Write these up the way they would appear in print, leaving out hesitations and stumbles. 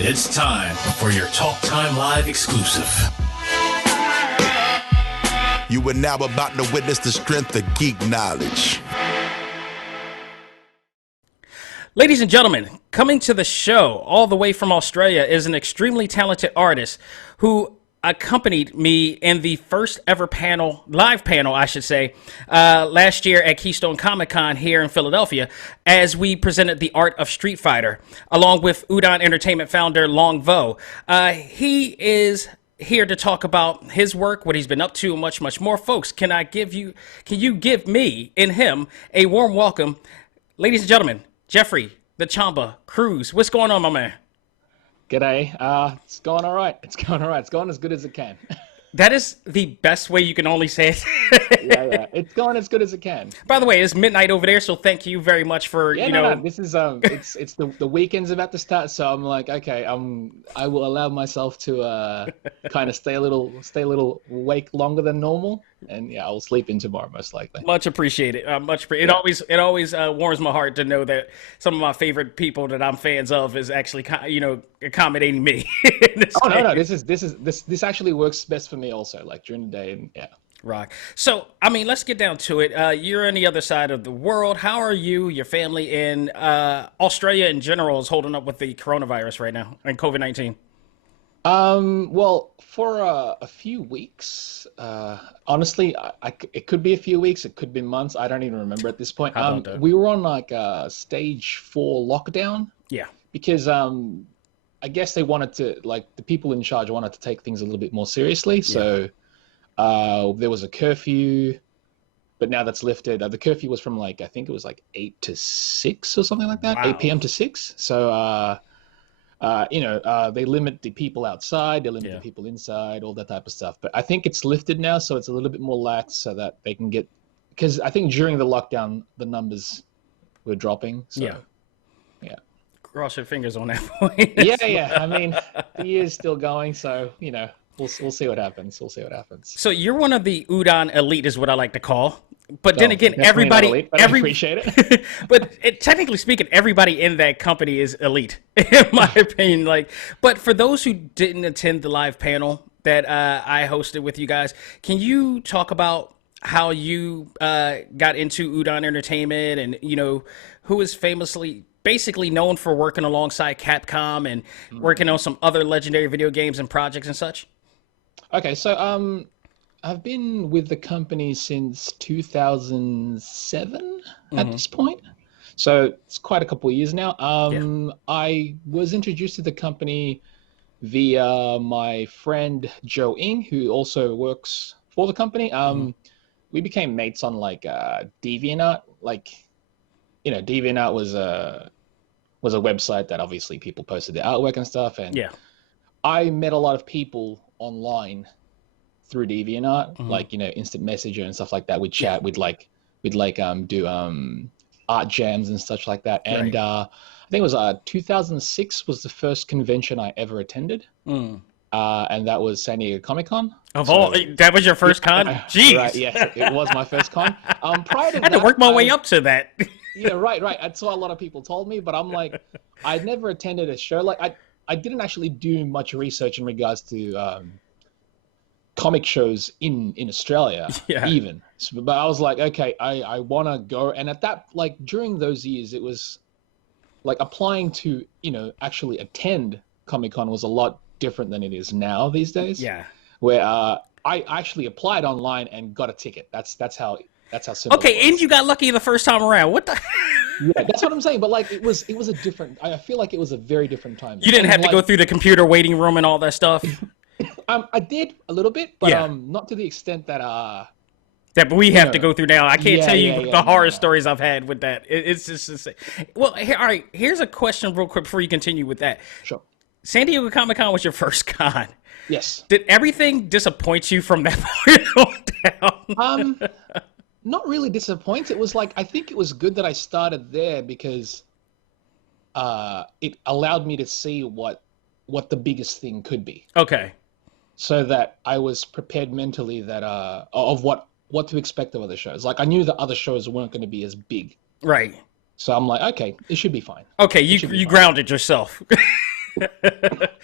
It's time for your Talk Time Live exclusive. You are now about to witness the strength of geek knowledge. Ladies and gentlemen, coming to the show all the way from Australia is an extremely talented artist who accompanied me in the first ever live panel, last year at Keystone Comic-Con here in Philadelphia, as we presented the art of Street Fighter, along with UDON Entertainment founder RANDOM VUES. He is here to talk about his work, what he's been up to, and much, much more. Folks, can you give me and him a warm welcome? Ladies and gentlemen, Jeffrey, the CHAMBA, Cruz. What's going on, my man? G'day. It's going all right. It's going as good as it can. That is the best way you can only say it. yeah. It's going as good as it can. By the way, it's midnight over there, so thank you very much for, This is, it's the weekend's about to start, so I'm like, okay, I will allow myself to kind of stay a little awake longer than normal, and yeah, I will sleep in tomorrow most likely. Much appreciated. It always warms my heart to know that some of my favorite people that I'm fans of is actually, accommodating me. No, this actually works best for me also, like during the day, and yeah. Right. So, let's get down to it. You're on the other side of the world. How are you, your family, and Australia in general is holding up with the coronavirus right now and COVID-19? Well, for a few weeks, honestly, it could be a few weeks, it could be months. I don't even remember at this point. We were on like a stage 4 lockdown. Yeah. Because I guess they wanted to, like, the people in charge wanted to take things a little bit more seriously. So there was a curfew, but now that's lifted. The curfew was from I think it was 8 to 6 or something like that, wow. 8 p.m. to 6. So, they limit the people outside, they limit the people inside, all that type of stuff. But I think it's lifted now, so it's a little bit more lax so that they can get, because I think during the lockdown, the numbers were dropping. So, yeah. Cross your fingers on that point. Yeah. The year's still going, so, we'll see what happens. So you're one of the UDON elite is what I like to call. But then again, everybody, I appreciate it. But technically speaking, everybody in that company is elite, in my opinion. But for those who didn't attend the live panel that I hosted with you guys, can you talk about how you got into UDON Entertainment and, who is basically known for working alongside Capcom and working on some other legendary video games and projects and such? Okay, so I've been with the company since 2007 at this point. So it's quite a couple of years now. I was introduced to the company via my friend Joe Ng, who also works for the company. We became mates on DeviantArt. DeviantArt was a website that obviously people posted their artwork and stuff. And I met a lot of people online through DeviantArt, instant messenger and stuff like that. We'd chat, we'd do art jams and such like that. And I think it was 2006 was the first convention I ever attended. And that was San Diego Comic-Con. That was your first con? Jeez. Right, yes, it was my first con. Prior to I had to work my way up to that. Yeah, right. That's what a lot of people told me, but I'm like, I'd never attended a show. I didn't actually do much research in regards to comic shows in Australia, even. So, but I was like, okay, I want to go. And at that, during those years, it was applying to, actually attend Comic-Con was a lot different than it is now these days. Yeah. Where I actually applied online and got a ticket. That's how simple. Okay, and you got lucky the first time around. What the? Yeah, that's what I'm saying. But it was a different. I feel like it was a very different time. You didn't have to go through the computer waiting room and all that stuff. I did a little bit, but not to the extent that that we have to go through now. I can't tell you the horror stories I've had with that. It's just well. All right. Here's a question, real quick, before you continue with that. Sure. San Diego Comic-Con was your first con. Yes. Did everything disappoint you from that point on down? Not really disappointed. It was I think it was good that I started there because it allowed me to see what the biggest thing could be. Okay. So that I was prepared mentally that of what to expect of other shows. I knew the other shows weren't going to be as big. Right. So I'm like, okay, it should be fine. Okay, you grounded yourself.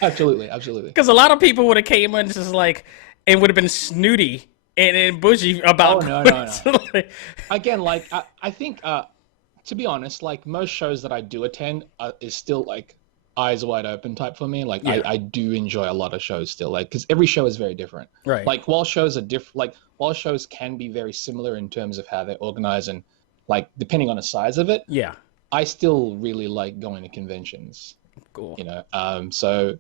Absolutely, absolutely. Because a lot of people would have came in just like and would have been snooty and bushy about. Oh no. Again, like I think to be honest, like most shows that I do attend is still like eyes wide open type for me. Like I do enjoy a lot of shows still, like because every show is very different. Right. Like while shows are different, like while shows can be very similar in terms of how they're organized and like depending on the size of it. Yeah. I still really like going to conventions. Cool. You know, so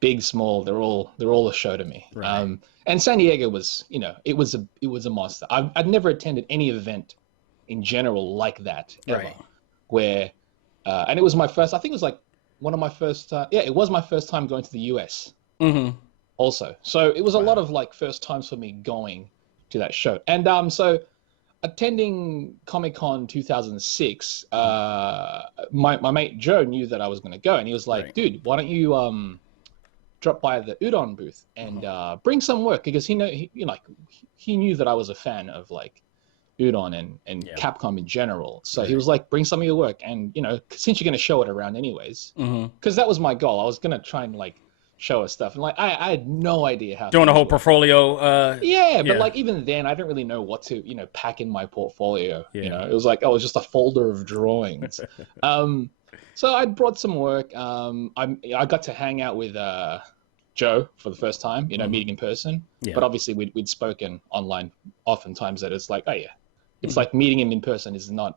big, small, they're all a show to me. Right. And San Diego was, you know, it was a monster. I'd never attended any event in general like that ever, Right. where, and it was my first. I think it was like one of my first. It was my first time going to the US. Mm-hmm. Also, so it was a lot of like first times for me going to that show. And so attending Comic-Con 2006, my mate Joe knew that I was going to go, and he was like, Right. "Dude, why don't you drop by the Udon booth and bring some work?" Because he knew that I was a fan of like Udon and Capcom in general. So he was like, "Bring some of your work, and you know, since you're going to show it around anyways," because that was my goal. I was going to try and like show us stuff, and like I had no idea how Doing a whole portfolio. but like even then I didn't really know what to pack in my portfolio. You know, it was like, oh, it was just a folder of drawings. So I brought some work. I got to hang out with Joe for the first time, meeting in person. But obviously we'd spoken online oftentimes. That it's like, oh yeah, it's like meeting him in person is not.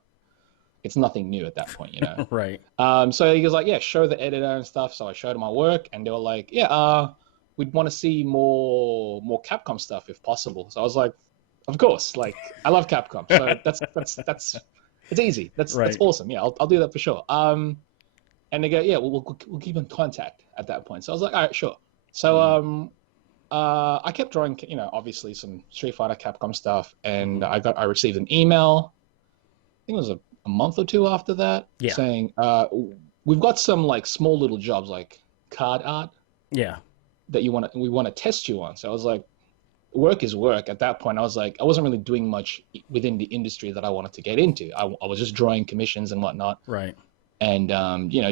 It's nothing new at that point, Right. So he was like, yeah, show the editor and stuff. So I showed him my work, and they were like, yeah, we'd want to see more Capcom stuff if possible. So I was like, of course, like I love Capcom, so that's it's easy. That's awesome. Yeah, I'll do that for sure. And they go, yeah, we'll keep in contact at that point. So I was like, all right, sure. So I kept drawing, obviously some Street Fighter Capcom stuff, and I received an email. I think it was a month or two after that, saying we've got some like small little jobs like card art that we want to test you on. So I was like, work is work. At that point I was like, I wasn't really doing much within the industry that I wanted to get into. I was just drawing commissions and whatnot, right? And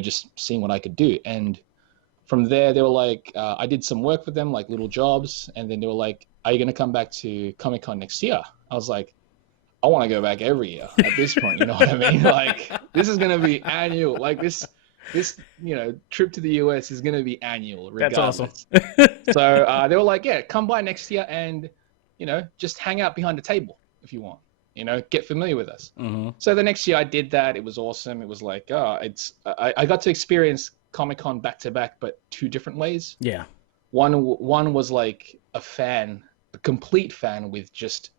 just seeing what I could do. And from there they were like, I did some work for them, like little jobs, and then they were like, are you going to come back to Comic-Con next year? I was like, I want to go back every year at this point. You know what I mean? Like, this is going to be annual. Like this, trip to the US is going to be annual. Regardless. That's awesome. So they were like, yeah, come by next year and, just hang out behind the table if you want, get familiar with us. So the next year I did that. It was awesome. It was like, I got to experience Comic-Con back to back, but two different ways. Yeah. One was like a complete fan with just,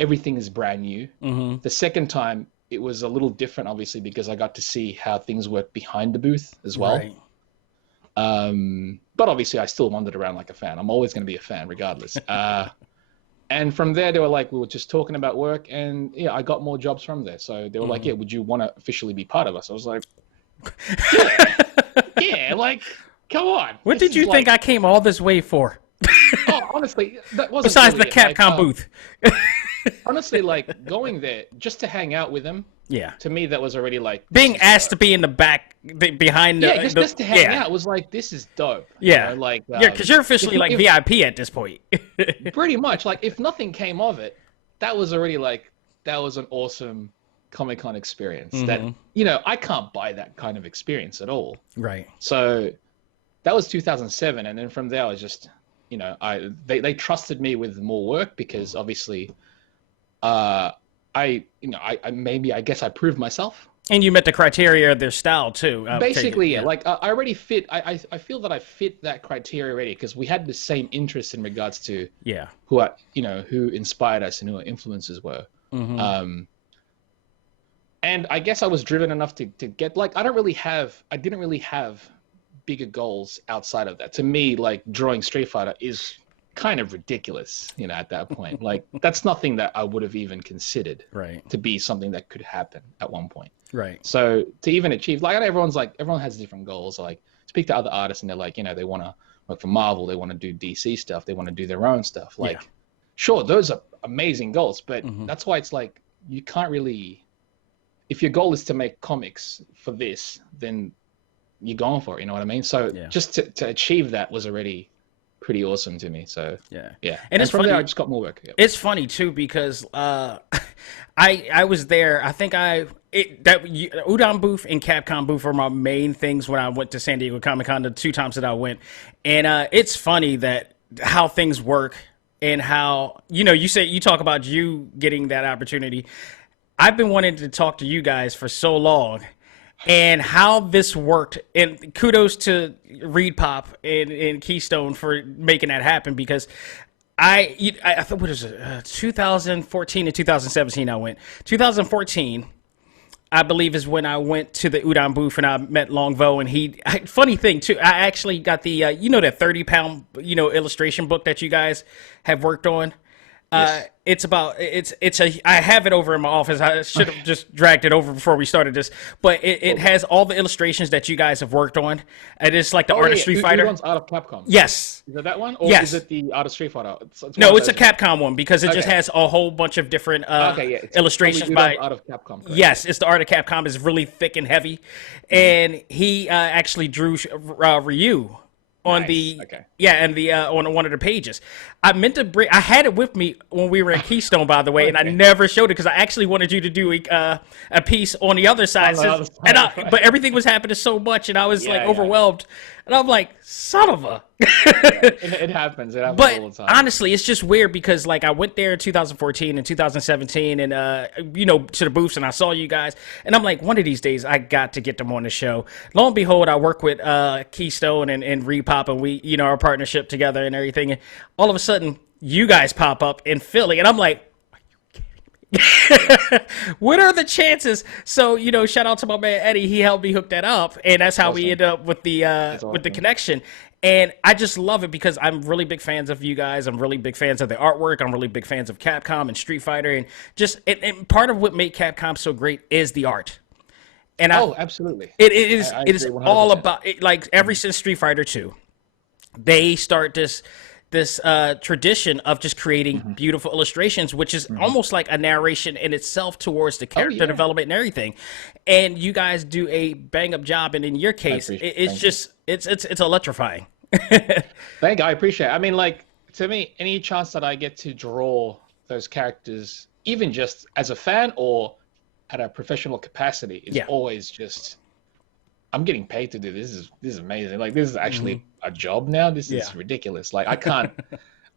everything is brand new. The second time it was a little different, obviously, because I got to see how things work behind the booth as well. Right. But obviously I still wandered around like a fan. I'm always going to be a fan regardless. And from there they were like, we were just talking about work, and I got more jobs from there. So they were like, yeah, would you want to officially be part of us? I was like, yeah, like, come on. What did you think I came all this way for? Oh, honestly, that wasn't besides really the Capcom booth. Honestly, like going there just to hang out with him. Yeah. To me, that was already like being asked to be in the back, behind the. Yeah, just to hang out was like, this is dope. Yeah. Because you're officially like VIP at this point. Pretty much. Like, if nothing came of it, that was already like, that was an awesome Comic-Con experience. That I can't buy that kind of experience at all. Right. So that was 2007, and then from there I was just, they trusted me with more work because obviously. I guess I proved myself. And you met the criteria of their style too. Basically, yeah. Like I already fit. I feel that I fit that criteria already because we had the same interests in regards to who inspired us and who our influences were. And I guess I was driven enough to get like I didn't really have bigger goals outside of that. To me, like drawing Street Fighter is kind of ridiculous, at that point. Like that's nothing that I would have even considered to be something that could happen at one point. Right. So to even achieve, like everyone has different goals. Like speak to other artists and they're like, they want to work for Marvel, they want to do DC stuff, they want to do their own stuff. Like, sure, those are amazing goals, but that's why it's like you can't really. If your goal is to make comics for this, then you're going for it. You know what I mean? So just to achieve that was already pretty awesome to me. So yeah. And it's from funny. there, I just got more work. Yep. It's funny too because I was there. I think Udon booth and Capcom booth were my main things when I went to San Diego Comic-Con the 2 times that I went. And it's funny that how things work and how you talk about you getting that opportunity. I've been wanting to talk to you guys for so long. And how this worked, and kudos to Reed Pop and Keystone for making that happen, because I thought, what is it, 2014 and 2017 I went. 2014, I believe, is when I went to the Udon booth and I met Longvo, and funny thing too, I actually got the, that 30-pound, illustration book that you guys have worked on. Yes. I have it over in my office. I should have just dragged it over before we started this, but it has all the illustrations that you guys have worked on. It is like the Art of Street Fighter. Udon's Art of Capcom. Yes. Is it that one? Or is it the Art of Street Fighter? No, it's a Capcom one because it just has a whole bunch of different illustrations by Art of Capcom. Correct? Yes, it's the Art of Capcom. It's really thick and heavy, and he actually drew Ryu on on one of the pages. I meant to bring. I had it with me when we were at Keystone, by the way, and I never showed it because I actually wanted you to do a piece on the other side. But everything was happening so much, and I was overwhelmed. And I'm like, son of a. It happens. It happens all the time. Honestly, it's just weird because I went there in 2014 and 2017 and, to the booths and I saw you guys. And I'm like, one of these days I got to get them on the show. Lo and behold, I work with Keystone and Repop and we, our partnership together and everything. And all of a sudden, you guys pop up in Philly. And I'm like, what are the chances? So shout out to my man Eddie. He helped me hook that up, and that's how we ended up with the connection. And I just love it because I'm really big fans of you guys. I'm really big fans of the artwork. I'm really big fans of Capcom and Street Fighter, and and part of what made Capcom so great is the art. And absolutely, it is all about it. Like ever since Street Fighter 2, they start this tradition of just creating beautiful illustrations, which is almost like a narration in itself towards the character development and everything. And you guys do a bang up job. And in your case, it's electrifying. Thank you. I appreciate it. I mean, to me, any chance that I get to draw those characters, even just as a fan or at a professional capacity, is always just, I'm getting paid to do this. This is amazing. This is actually a job now. This is ridiculous. I can't.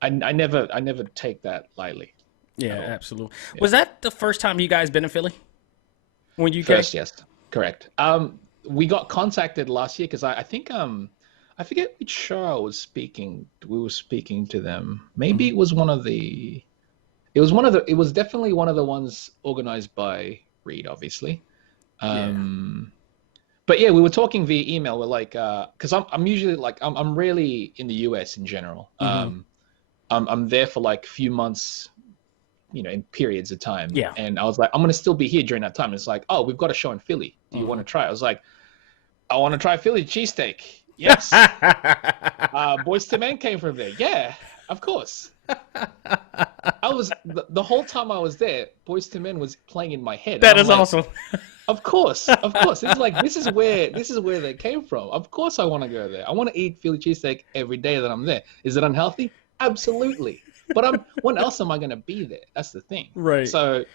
I never take that lightly. Yeah, absolutely. Yeah. Was that the first time you guys been in Philly? When you first, yes, correct. We got contacted last year because I think I forget which show I was speaking. We were speaking to them. Maybe it was one of the. It was definitely one of the ones organized by Reed, obviously. But yeah, we were talking via email. We're like, because I'm usually I'm rarely in the US in general. I'm there for a few months, in periods of time. Yeah. And I was like, I'm gonna still be here during that time. And it's like, oh, we've got a show in Philly. Do you want to try? I was like, I want to try Philly Cheesesteak. Yes. Boys to Men came from there. Yeah, of course. I was the whole time I was there. Boys to Men was playing in my head. That is awesome. Of course. This is where they came from. Of course, I want to go there. I want to eat Philly cheesesteak every day that I'm there. Is it unhealthy? Absolutely. But when else am I going to be there? That's the thing. Right. So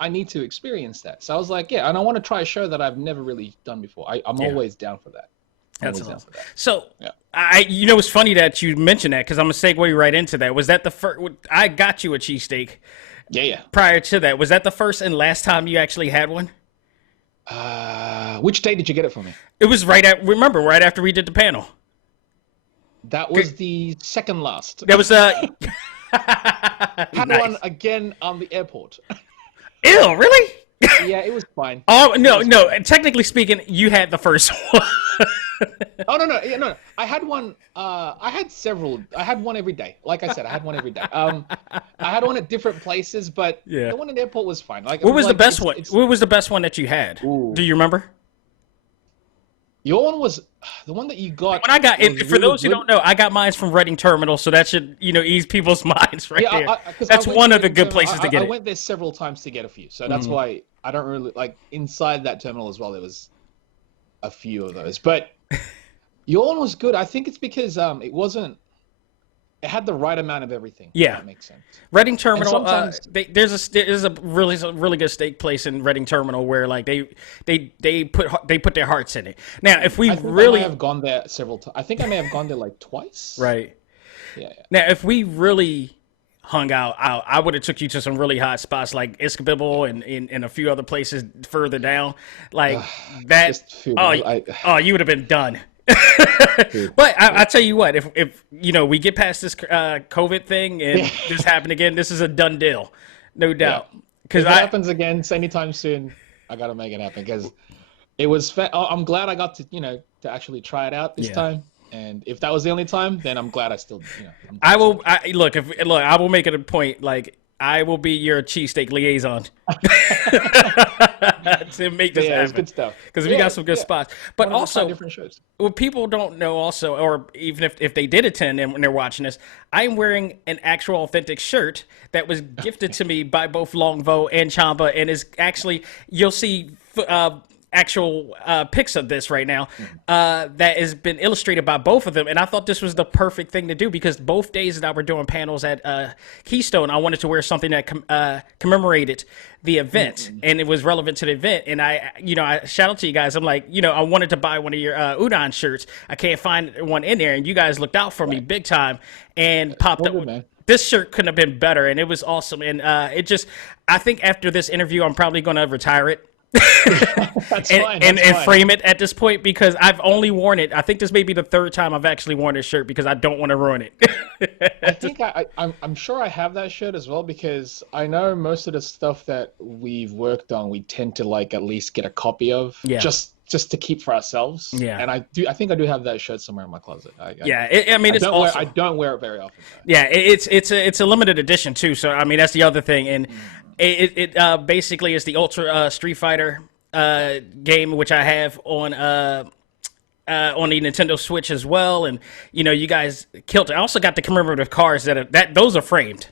I need to experience that. So I was like, and I want to try a show that I've never really done before. I'm always down for that. That's awesome. So, it's funny that you mentioned that because I'm going to segue right into that. Was that the first? I got you a cheesesteak. Yeah. Prior to that, was that the first and last time you actually had one? Which day did you get it from me? It was right after we did the panel. That was the second last. That was had one again on the airport. Ew, really? Yeah, it was fine. Oh no. Technically speaking, you had the first one. Oh no. I had one. I had several. I had one every day. Like I said, I had one every day. I had one at different places, but the one in the airport was fine. What was the best one? What was the best one that you had? Ooh. Do you remember? Your one was the one that you got. When I got it, for those who don't know, I got mine from Reading Terminal, so that should ease people's minds there. That's one of the good places to get it. I went there several times to get a few, so that's why I don't really inside that terminal as well. There was a few of those, but Your one was good. I think it's because it wasn't. It had the right amount of everything. Yeah, if that makes sense. Reading Terminal. Sometimes... there's a really good steak place in Reading Terminal where like they put their hearts in it. Now, if we really I may have gone there several times. I think I may have gone there like twice. Right. Yeah. Now, if we really hung out, I would have took you to some really hot spots like Escabibble and a few other places further down. Like that. You would have been done. But I tell you what, if you know we get past this COVID thing and this happened again, this is a done deal, no doubt. Because if it happens again anytime soon, I gotta make it happen. Because it was. I'm glad I got to to actually try it out this time. And if that was the only time, then I'm glad I still I will. I will make it a point. Like I will be your cheesesteak liaison to make this happen. It's good stuff. Because we got some good spots. But also, different shows. What people don't know also, or even if they did attend and when they're watching this, I'm wearing an actual authentic shirt that was gifted to me by both Longvo and Chamba, and is actually, you'll see actual pics of this right now that has been illustrated by both of them, and I thought this was the perfect thing to do because both days that I were doing panels at Keystone, I wanted to wear something that commemorated the event and it was relevant to the event. And I shout out to you guys. I'm like, I wanted to buy one of your UDON shirts. I can't find one in there, and you guys looked out for me big time and popped up. This shirt couldn't have been better, and it was awesome. And I think after this interview, I'm probably going to retire it. and frame it at this point because I've only worn it. I think this may be the third time I've actually worn this shirt because I don't want to ruin it. I think I'm sure I have that shirt as well because I know most of the stuff that we've worked on we tend to like at least get a copy of just to keep for ourselves. Yeah, and I think I do have that shirt somewhere in my closet. It's awesome. I don't wear it very often. Though. Yeah, it's a limited edition too. So I mean that's the other thing and. It basically is the Ultra Street Fighter game, which I have on the Nintendo Switch as well, and you guys killed it. I also got the commemorative cards those are framed.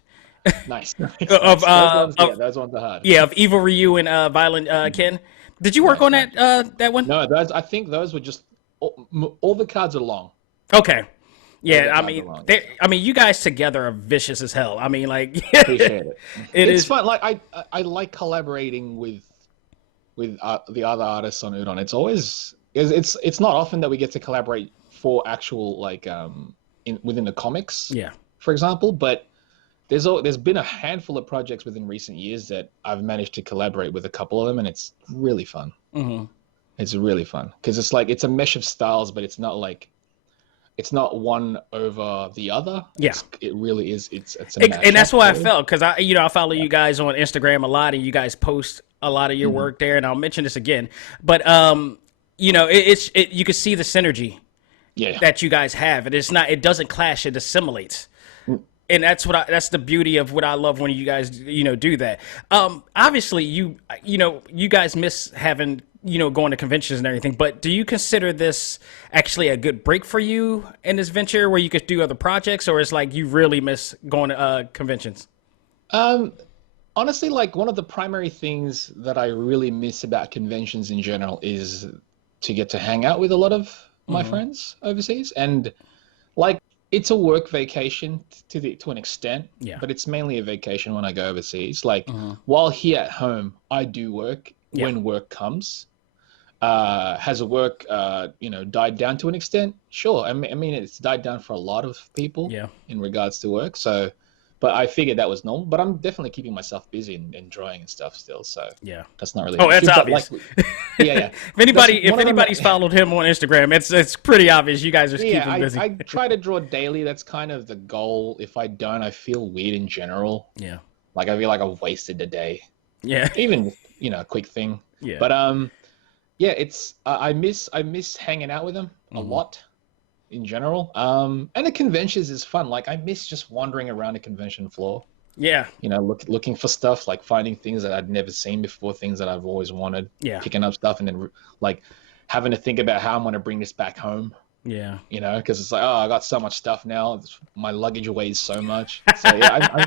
Nice. Those ones are hard. Yeah, of Evil Ryu and Violent Ken. Did you work on that one? No, I think those were just all the cards are long. Okay. Yeah, I mean, you guys together are vicious as hell. I mean, like, appreciate it. It's fun. Like, I like collaborating with the other artists on Udon. It's always it's not often that we get to collaborate for actual like within the comics. Yeah. For example, but there's been a handful of projects within recent years that I've managed to collaborate with a couple of them, and it's really fun. Mm-hmm. It's really fun because it's like it's a mesh of styles, but it's not like. It's not one over the other. Yeah, it really is. It's and that's what I felt because I follow you guys on Instagram a lot, and you guys post a lot of your work there. And I'll mention this again, but you can see the synergy that you guys have, and it doesn't clash. It assimilates, and that's the beauty of what I love when you guys do that. Obviously, you guys miss having. Going to conventions and everything, but do you consider this actually a good break for you in this venture where you could do other projects, or is like you really miss going to conventions? Honestly, like one of the primary things that I really miss about conventions in general is to get to hang out with a lot of my friends overseas, and like it's a work vacation to an extent, but it's mainly a vacation when I go overseas. Like while here at home, I do work when work comes. Has work, died down to an extent? Sure. I mean, it's died down for a lot of people in regards to work. So, but I figured that was normal. But I'm definitely keeping myself busy and drawing and stuff still. So that's not really. Oh, that's obvious. If anybody's followed him on Instagram, it's pretty obvious. You guys are just keeping busy. I try to draw daily. That's kind of the goal. If I don't, I feel weird in general. Yeah. Like I feel like I've wasted a day. Yeah. Even a quick thing. Yeah. But it's I miss hanging out with them a lot in general. And the conventions is fun. Like I miss just wandering around a convention floor. Yeah. Looking for stuff, like finding things that I'd never seen before, things that I've always wanted. Yeah. Picking up stuff and then like having to think about how I'm going to bring this back home. Yeah. Because it's like, oh, I got so much stuff now. My luggage weighs so much. So yeah,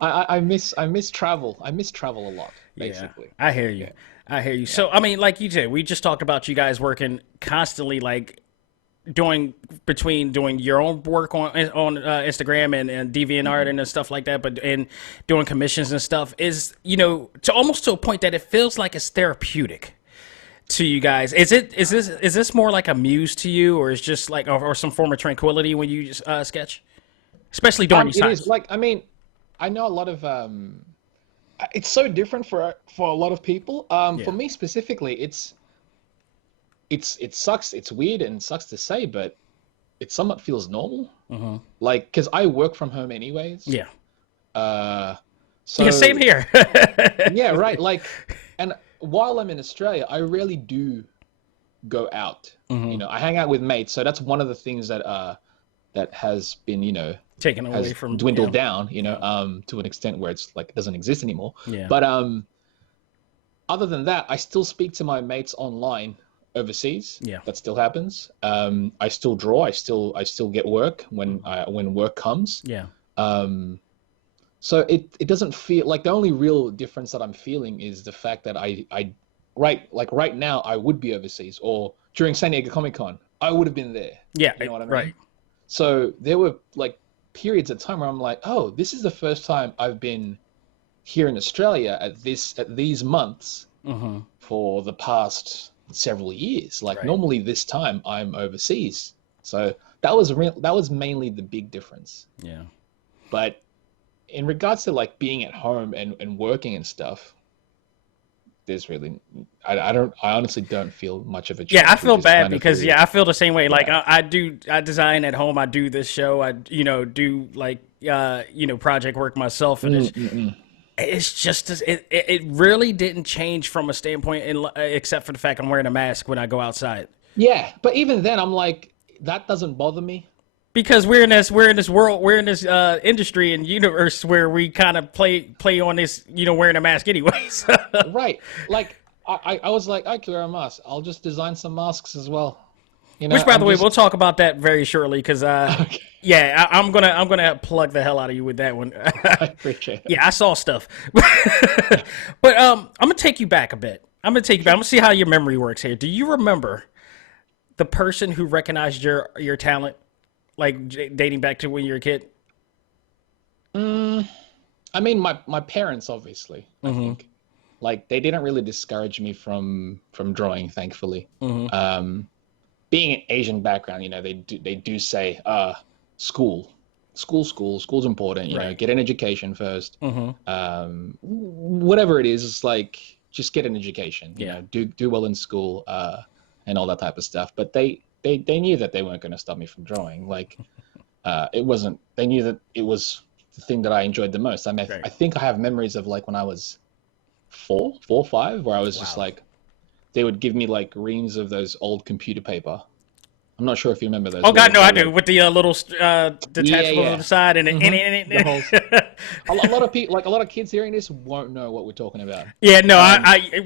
I miss travel. I miss travel a lot, basically. Yeah, I hear you. I hear you. So, I mean, like you said, we just talked about you guys working constantly, like doing your own work on Instagram and DeviantArt and stuff like that, but and doing commissions and stuff is, you know, to almost to a point that it feels like it's therapeutic to you guys. Is this more like a muse to you, or is just like or some form of tranquility when you sketch, especially during these times? It is like, I mean, I know a lot of it's so different for a lot of people. For me specifically, it sucks. It's weird and sucks to say, but it somewhat feels normal. Like, because I work from home anyways. Yeah. So yeah, same here. yeah, right. Like, and while I'm in Australia, I rarely do go out. You know, I hang out with mates, so that's one of the things that that has been, you know, taken away from dwindled down, you know, to an extent where it's like it doesn't exist anymore. Yeah. But other than that, I still speak to my mates online overseas. Yeah. That still happens. I still draw. I still get work when work comes. Yeah. So it doesn't feel like, the only real difference that I'm feeling is the fact that right now I would be overseas, or during San Diego Comic-Con, I would have been there. Yeah. You know what I mean? Right. So there were like periods of time where I'm like, oh, this is the first time I've been here in Australia at these months for the past several years. Like, normally this time I'm overseas. So that was mainly the big difference. Yeah. But in regards to like being at home and working and stuff, there's really, I honestly don't feel much of a change. Yeah, I feel bad because I feel the same way. Like I design at home. I do this show. I do like project work myself, and it's just it really didn't change from a standpoint, except for the fact I'm wearing a mask when I go outside. Yeah, but even then, I'm like, that doesn't bother me. Because we're in this world, we're in this industry and universe where we kind of play on this, wearing a mask anyways. Right. Like I was like, I can wear a mask. I'll just design some masks as well. Which, by the way, we'll talk about that very shortly because, okay. Yeah, I'm gonna plug the hell out of you with that one. I appreciate it. Yeah, I saw stuff, but I'm gonna take you back a bit. I'm gonna see how your memory works here. Do you remember the person who recognized your talent? Like dating back to when you were a kid? I mean, my parents, obviously, I think. Like, they didn't really discourage me from drawing, thankfully. Being an Asian background, they do say, school's important, you know, get an education first. Whatever it is, it's like, just get an education, you know, do well in school, and all that type of stuff. But they knew that they weren't going to stop me from drawing. Like, they knew that it was the thing that I enjoyed the most. I mean, I think I have memories of like when I was 4 or 5, where I was just like, they would give me like reams of those old computer paper. I'm not sure if you remember those. Oh God, no, I do. With the little detachable on the side and the holes. A lot of people, like a lot of kids hearing this, won't know what we're talking about. Yeah, no,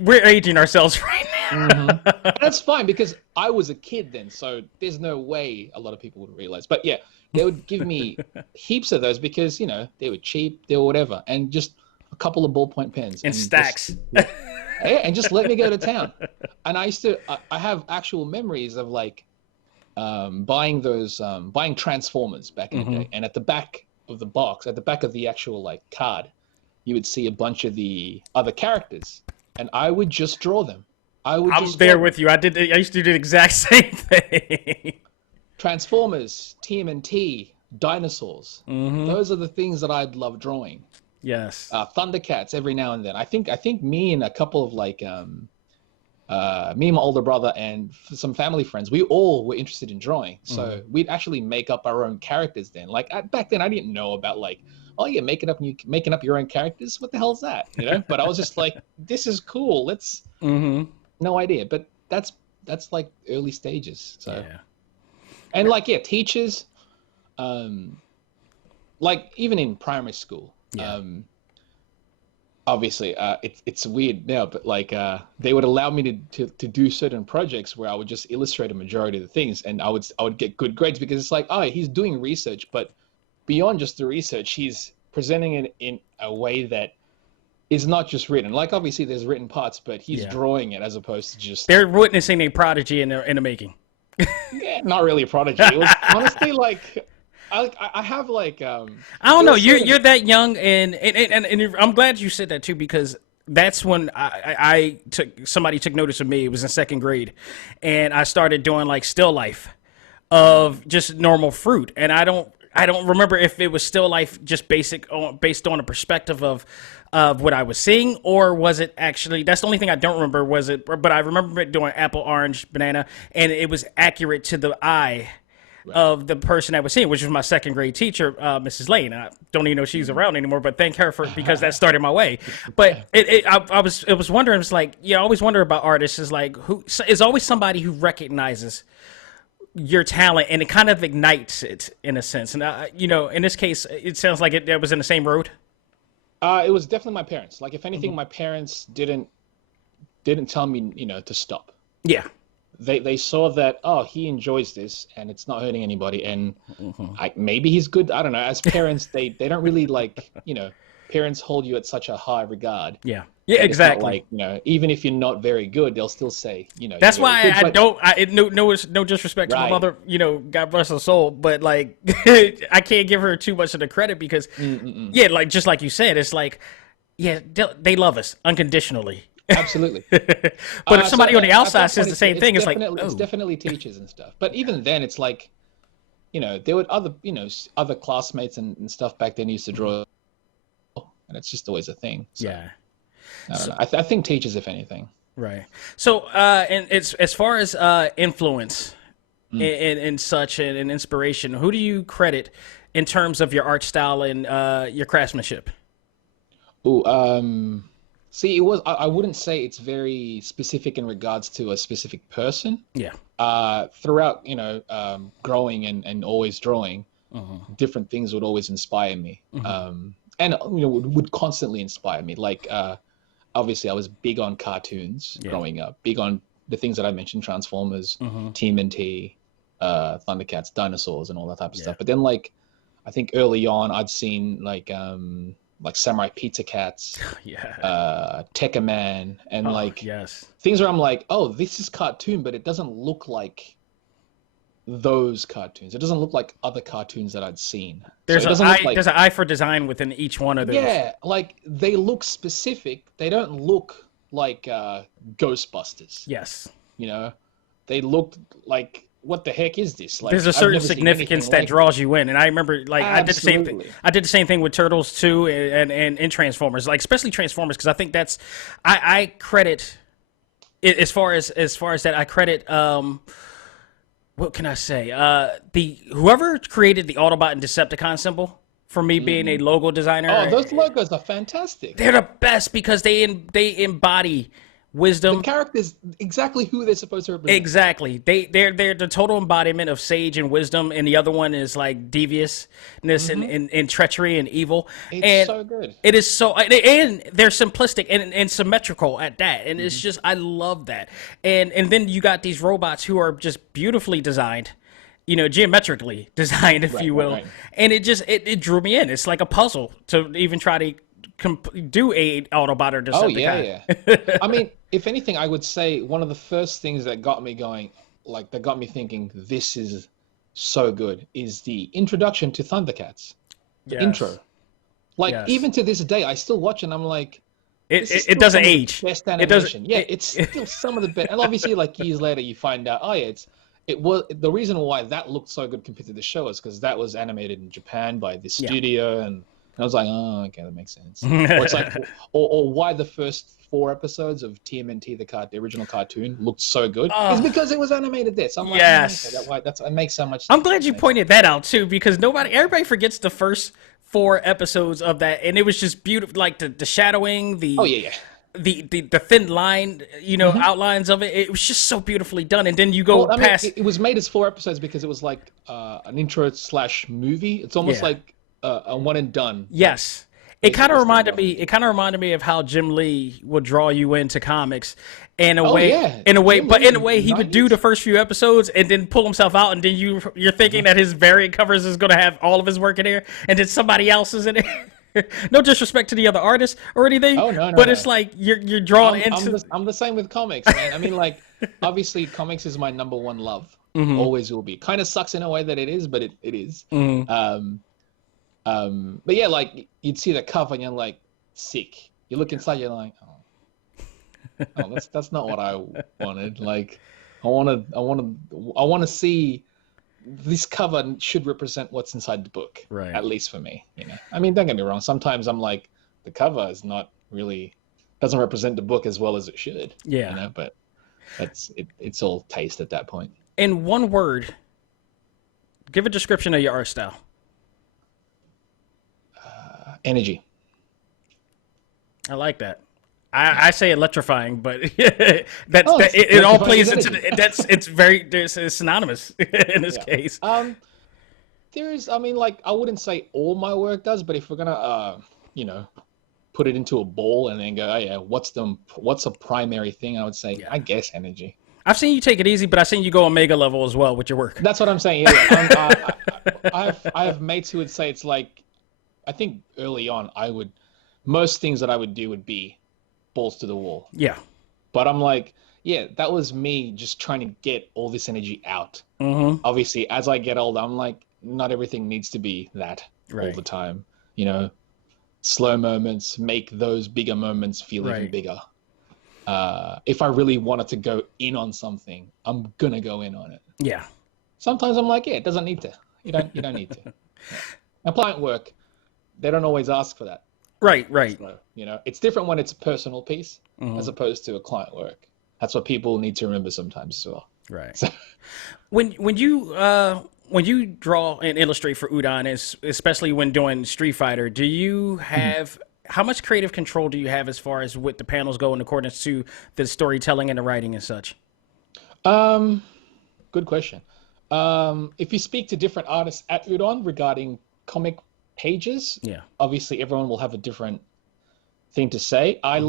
we're aging ourselves right now. That's fine because I was a kid then, so there's no way a lot of people would realize. But yeah, they would give me heaps of those because they were cheap, they were whatever, and just a couple of ballpoint pens and stacks. And just let me go to town. And I have actual memories of like buying Transformers back in the day, and at the back of the box, at the back of the actual like card, you would see a bunch of the other characters, and I would just draw them. I'm there with you. I used to do the exact same thing. Transformers, TMNT, dinosaurs. Those are the things that I'd love drawing. Yes. Thundercats every now and then. I think me and a couple of like me and my older brother and some family friends, we all were interested in drawing. So we'd actually make up our own characters then. Like back then I didn't know about like, oh yeah, making up your own characters. What the hell is that? But I was just like, this is cool. Let's no idea. But that's like early stages. So and like teachers, like even in primary school, obviously it's weird now, but like they would allow me to do certain projects where I would just illustrate a majority of the things, and I would get good grades because it's like, oh, he's doing research, but beyond just the research, he's presenting it in a way that is not just written. Like, obviously, there's written parts, but he's drawing it as opposed to just... They're witnessing a prodigy in the making. Yeah, not really a prodigy. It was honestly like... I have like... I don't know. You're that young, and I'm glad you said that, too, because that's when somebody took notice of me. It was in second grade, and I started doing, like, still life of just normal fruit, and I don't remember if it was still life just based on a perspective of what I was seeing, or was it actually, that's the only thing I don't remember, but I remember it doing apple, orange, banana, and it was accurate to the eye of the person I was seeing, which was my second grade teacher, Mrs. Lane. I don't even know she's around anymore, but thank her because that started my way. But I was wondering, it's like, I always wonder about artists, is like, who is always somebody who recognizes your talent and it kind of ignites it in a sense. And in this case, it sounds like it was in the same road. It was definitely my parents. Like, if anything, my parents didn't tell me, to stop. Yeah. They saw that, oh, he enjoys this and it's not hurting anybody, and maybe he's good. I don't know. As parents, they don't really like, parents hold you at such a high regard. Yeah. Yeah, exactly. Like, even if you're not very good, they'll still say, That's why no disrespect to my mother, God bless her soul, but like, I can't give her too much of the credit because, like, just like you said, it's like, they love us unconditionally. Absolutely. But if somebody on the outside says the same thing, it's like, it's definitely teachers and stuff. But even then, it's like, there were other classmates and stuff back then used to draw, and it's just always a thing. So. Yeah. I don't know. I think teachers, if anything. Right. So, and it's as far as influence and such and inspiration, who do you credit in terms of your art style and your craftsmanship? See, I wouldn't say it's very specific in regards to a specific person. Yeah. Throughout, growing and always drawing, different things would always inspire me. And would constantly inspire me. Like, obviously, I was big on cartoons growing up, big on the things that I mentioned, Transformers, TMNT, Thundercats, dinosaurs, and all that type of stuff. But then, like, I think early on, I'd seen like Samurai Pizza Cats, Tekka Man, and things where I'm like, oh, this is cartoon, but it doesn't look like those cartoons. It doesn't look like other cartoons that I'd seen. There's an eye for design within each one of those. Yeah, like, they look specific. They don't look like Ghostbusters. Yes. They look like, what the heck is this? Like, there's a certain significance that draws you in, and I remember, like, I did the same thing. I did the same thing with Turtles too, and Transformers, like, especially Transformers, because I think that's I credit it, as far as that, I credit what can I say? Whoever created the Autobot and Decepticon symbol, for me being a logo designer. Oh, those logos are fantastic. They're the best because they embody wisdom. The characters exactly who they're supposed to represent. Exactly. They're the total embodiment of sage and wisdom, and the other one is like deviousness and treachery and evil. It's so good. It is so, and they're simplistic and symmetrical at that. And it's just, I love that. And then you got these robots who are just beautifully designed, geometrically designed, if you will. Right. And it drew me in. It's like a puzzle to even try to do a Autobot or Decepticon. Oh, yeah. I mean, if anything, I would say one of the first things that got me going, like, that got me thinking, this is so good, is the introduction to Thundercats. The intro. Like, even to this day, I still watch it and I'm like, it doesn't age. Best animation. It's still some of the best. And obviously, like, years later, you find out, it was the reason why that looked so good compared to the show is because that was animated in Japan by this studio, and I was like, oh, okay, that makes sense. Or it's like, or why the first 4 episodes of TMNT, the original cartoon, looked so good is because it was animated there. So I'm like, that makes so much sense. I'm glad you pointed that out too, because everybody forgets the first 4 episodes of that, and it was just beautiful, like the shadowing, the thin line, outlines of it. It was just so beautifully done. And then you go past. It was made as 4 episodes because it was like an intro / movie. It's almost like a one and done. Yes. It kind of reminded me of how Jim Lee would draw you into comics in a way he would do the first few episodes and then pull himself out, and then you're thinking that his variant covers is going to have all of his work in there, and then somebody else is in it. No disrespect to the other artists or anything. Oh no, but no. it's like you're drawn into. I'm the same with comics, man. I mean, like, obviously, comics is my number one love. Always will be. Kind of sucks in a way that it is, but it is. But yeah, like you'd see the cover and you're like, sick. You look inside, you're like, oh, that's not what I wanted. Like, I want to see. This cover should represent what's inside the book, right? At least for me, you know. I mean, don't get me wrong. Sometimes I'm like, the cover is not really doesn't represent the book as well as it should. Yeah, you know. But it's all taste at that point. In one word, give a description of your art style. Energy. I like that. I say electrifying, but it all plays into it's synonymous in this case. I mean, like, I wouldn't say all my work does, but if we're gonna put it into a ball and then go, oh yeah, what's a primary thing? I would say, I guess energy. I've seen you take it easy, but I've seen you go Omega level as well with your work. That's what I'm saying. Yeah. I have mates who would say it's like, I think early on most things that I would do would be balls to the wall. Yeah. But I'm like, yeah, that was me just trying to get all this energy out. Obviously, as I get older, I'm like, not everything needs to be that all the time. You know, slow moments make those bigger moments feel even bigger. If I really wanted to go in on something, I'm gonna go in on it. Yeah. Sometimes I'm like, yeah, it doesn't need to. You don't need to. Yeah. Now, client work, they don't always ask for that. Right. So, you know, it's different when it's a personal piece as opposed to a client work. That's what people need to remember sometimes as well. Right. So, when you draw and illustrate for UDON, especially when doing Street Fighter, do you have how much creative control do you have as far as what the panels go in accordance to the storytelling and the writing and such? Good question. If you speak to different artists at UDON regarding comic pages, obviously everyone will have a different thing to say. I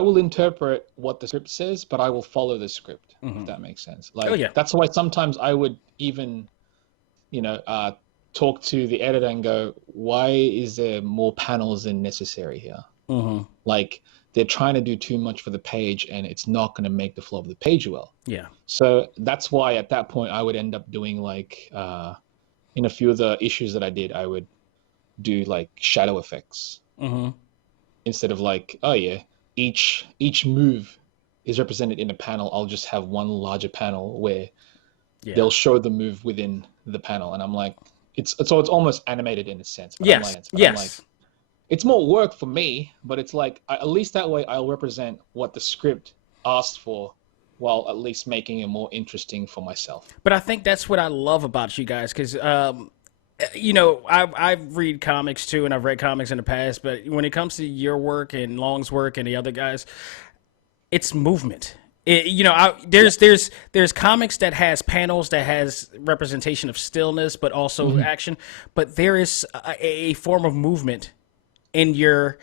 will interpret what the script says, but I will follow the script, if that makes sense. Like, that's why sometimes I would even, talk to the editor and go, why is there more panels than necessary here? Like, they're trying to do too much for the page and it's not going to make the flow of the page well. Yeah. So that's why at that point I would end up doing like, in a few of the issues that I did, I would do like shadow effects instead of like, oh yeah, each move is represented in a panel. I'll just have one larger panel where they'll show the move within the panel. And I'm like, it's almost animated in a sense. But yes. I'm like, it's more work for me, but it's like, at least that way I'll represent what the script asked for, while at least making it more interesting for myself. But I think that's what I love about you guys, because, I read comics too, and I've read comics in the past, but when it comes to your work and Long's work and the other guys, it's movement. There's comics that has panels that has representation of stillness, but also action, but there is a form of movement in your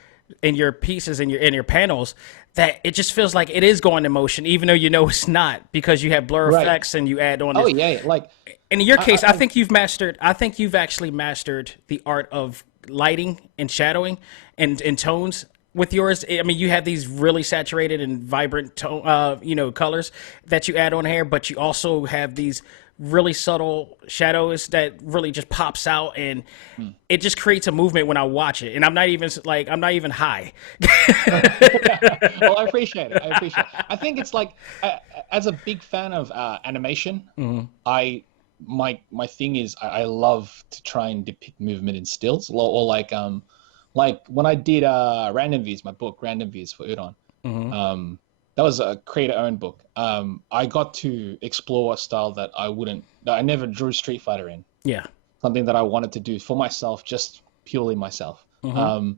pieces and your panels that it just feels like it is going in motion, even though it's not, because you have blur effects and you add on. Like in your case, I think you've actually mastered the art of lighting and shadowing and tones with yours. I mean, you have these really saturated and vibrant colors that you add on here, but you also have these really subtle shadows that really just pops out, and it just creates a movement when I watch it. And I'm not even high. Well, I appreciate it. I think it's like, as a big fan of animation, my thing is I love to try and depict movement in stills, or like when I did Random Views, my book Random Views for UDON. That was a creator-owned book. I got to explore a style that I never drew Street Fighter in. Yeah. Something that I wanted to do for myself, just purely myself. And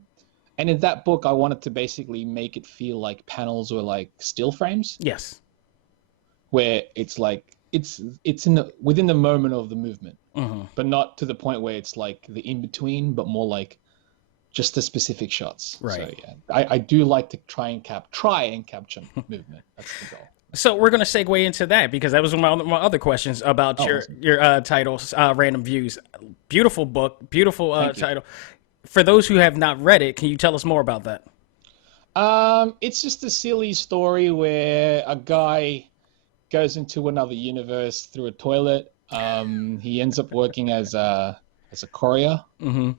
in that book, I wanted to basically make it feel like panels were like still frames. Yes. Where it's like, it's within the moment of the movement, but not to the point where it's like the in-between, but more like just the specific shots. Right. So, yeah, I do like to try and capture movement. That's the goal. So we're going to segue into that because that was one of my other questions about your titles, Random Views. Beautiful book, beautiful title. For those who have not read it, can you tell us more about that? It's just a silly story where a guy goes into another universe through a toilet. He ends up working as a courier, and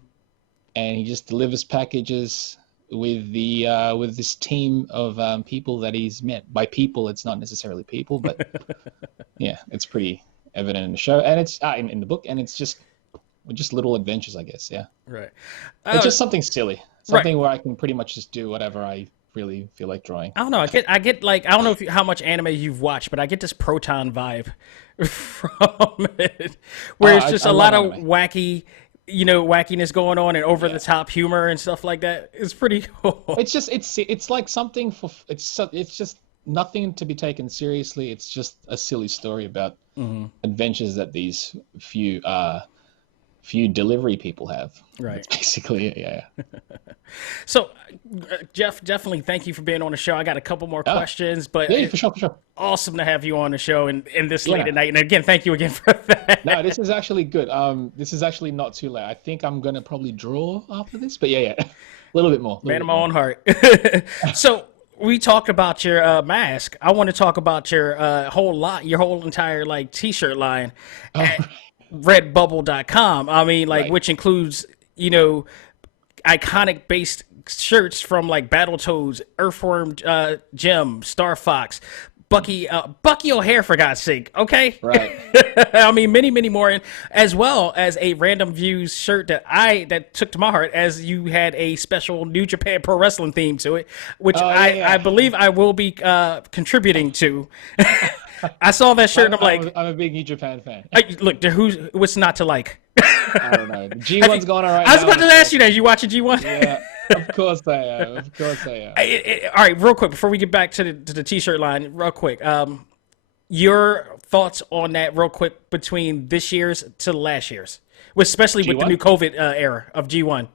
he just delivers packages with this team of people that he's met. By people, it's not necessarily people, but yeah, it's pretty evident in the show, and it's in the book, and it's just little adventures, I guess. Yeah, right. It's just something silly, something where I can pretty much just do whatever I really feel like drawing. I don't know. I get like, I don't know how much anime you've watched, but I get this Proton vibe from it, where it's just a lot of wacky, wackiness going on and over the top humor and stuff like that. It's pretty cool. It's just it's like something for it's just nothing to be taken seriously. It's just a silly story about adventures that these few delivery people have. Right. That's basically it. Yeah. So, Jeff, definitely thank you for being on the show. I got a couple more questions, but yeah, for sure. Awesome to have you on the show and this late at night. And again, thank you again for that. No, this is actually good. This is actually not too late. I think I'm gonna probably draw after this, but yeah, a little bit more. Man of my own heart. So we talked about your mask. I want to talk about your whole entire like T-shirt line at Redbubble.com. I mean, which includes iconic based shirts from like Battletoads, Earthworm Jim, Star Fox, Bucky O'Hare, for God's sake, okay? Right. I mean, many more, as well as a Random Views shirt that took to my heart, as you had a special New Japan Pro Wrestling theme to it, which I believe I will be contributing to. I saw that shirt and I'm a big New Japan fan. Look, what's not to like? I don't know. G1's going on right now. I was about to ask you that. You watching G1? Yeah, of course I am. All right, real quick, before we get back to the T-shirt line, real quick. Your thoughts on that real quick between this year's to last year's, especially G1? With the new COVID era of G1.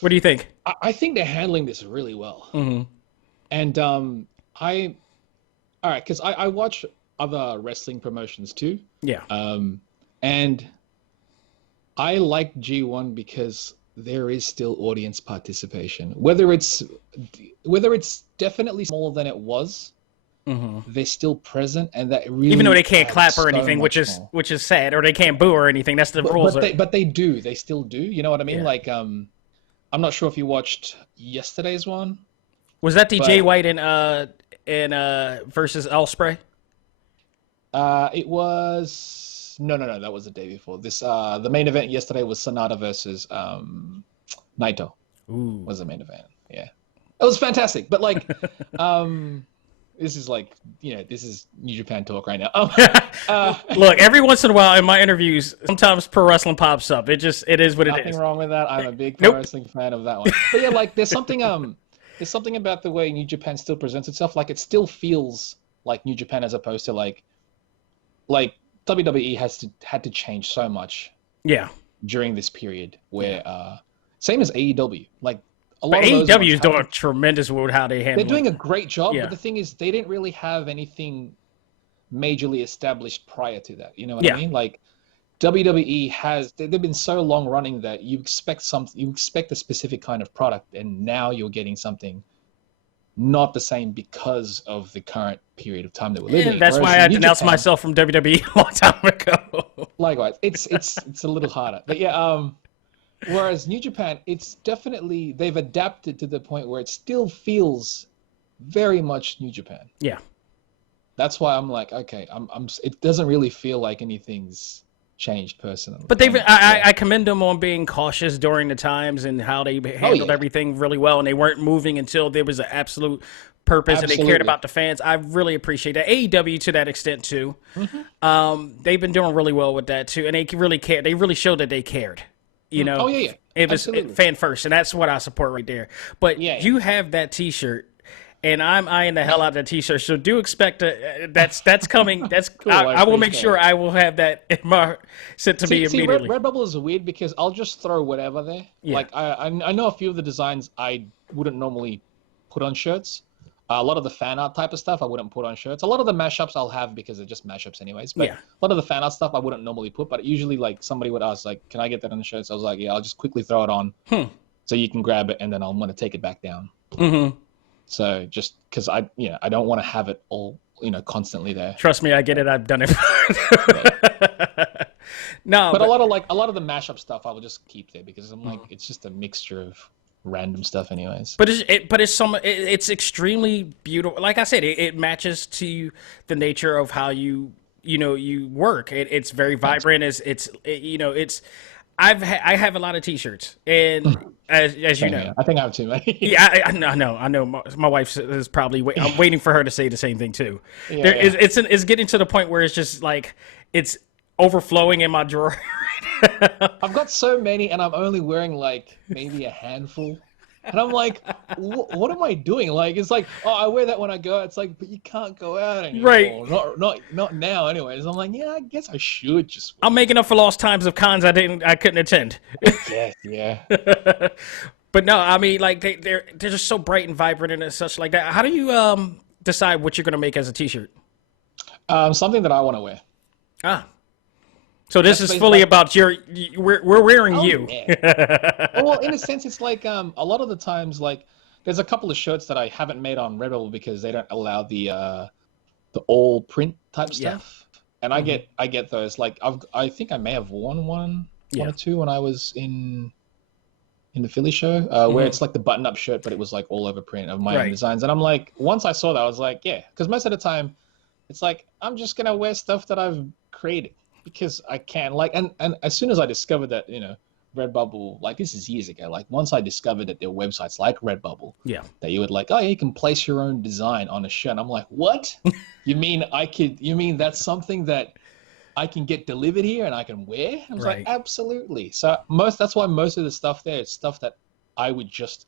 What do you think? I think they're handling this really well. And all right, because I watch other wrestling promotions too. Yeah. And I like G1 because there is still audience participation. Whether it's definitely smaller than it was, they're still present, and that really, even though they can't clap or anything, which is sad, or they can't boo or anything. That's the rules. But they do. They still do. You know what I mean? Yeah. Like I'm not sure if you watched yesterday's one. Was that the Jay White and versus Ospreay? It was. No, that was the day before. This the main event yesterday was Sonata versus Naito. Ooh. Was the main event. Yeah. It was fantastic. But like this is like, this is New Japan talk right now. Look, every once in a while in my interviews, sometimes pro wrestling pops up. It is what it is. Nothing wrong with that. I'm a big pro wrestling fan of that one. But yeah, like there's something about the way New Japan still presents itself. Like it still feels like New Japan as opposed to like WWE had to change so much. Yeah. During this period where same as AEW, like a lot of AEW is doing tremendous with how they handle. They're doing a great job, but the thing is, they didn't really have anything majorly established prior to that. You know what I mean? Like WWE they've been so long running that you expect a specific kind of product, and now you're getting something not the same because of the current period of time that we're living in. That's why I denounced myself from WWE a long time ago. Likewise, it's a little harder, but yeah. Whereas New Japan, they've adapted to the point where it still feels very much New Japan. Yeah. That's why I'm like, okay, it doesn't really feel like anything's changed personally. But I commend them on being cautious during the times and how they handled everything really well, and they weren't moving until there was an absolute purpose and they cared about the fans. I really appreciate that. AEW to that extent too. They've been doing really well with that too, and they really cared. They really showed that they cared. It was fan first, and that's what I support right there. But you have that T-shirt, and I'm eyeing the hell out of that T-shirt. So do expect that's coming. That's cool. I will make sure I will have that in my sent to me immediately. Redbubble is weird because I'll just throw whatever there. Yeah. Like I know a few of the designs I wouldn't normally put on shirts. A lot of the fan art type of stuff I wouldn't put on shirts. A lot of the mashups I'll have because they're just mashups anyways. But a lot of the fan art stuff I wouldn't normally put. But usually, like, somebody would ask, like, can I get that on the shirts? I was like, yeah, I'll just quickly throw it on so you can grab it, and then I'm going to take it back down. So just because I don't want to have it all, constantly there. Trust me, I get it. I've done it. No, but a lot of the mashup stuff I will just keep there because I'm like, it's just a mixture of random stuff anyways. But it's extremely beautiful. Like I said, it matches to the nature of how you work. It's very vibrant. I have a lot of T-shirts, and as you know, I think I have too many. Yeah, I know. My wife is probably. I'm waiting for her to say the same thing too. It's getting to the point where it's just like it's overflowing in my drawer. I've got so many, and I'm only wearing like maybe a handful. And I'm like, what am I doing? Like, it's like, oh, I wear that when I go out. It's like, but you can't go out anymore. Right. Not now anyways. I'm like, yeah, I guess I should just wear. I'm making up for lost times of cons I couldn't attend. Yeah. But no, I mean, like, they're just so bright and vibrant and such like that. How do you decide what you're going to make as a T-shirt? Something that I want to wear. So this is fully about we're wearing you. Yeah. Well, in a sense, it's like a lot of the times, like there's a couple of shirts that I haven't made on Redbubble because they don't allow the all print type stuff, and I get those. Like I think I may have worn one or two when I was in the Philly show, where it's like the button up shirt, but it was like all over print of my own designs. And I'm like, once I saw that, I was like, yeah, because most of the time, it's like I'm just gonna wear stuff that I've created. Because I can, like, and as soon as I discovered that, Redbubble, like, this is years ago, like, once I discovered that there were websites like Redbubble, that you would like, oh, yeah, you can place your own design on a shirt. And I'm like, what? You mean that's something that I can get delivered here and I can wear? I was like, absolutely. So that's why most of the stuff there is stuff that I would just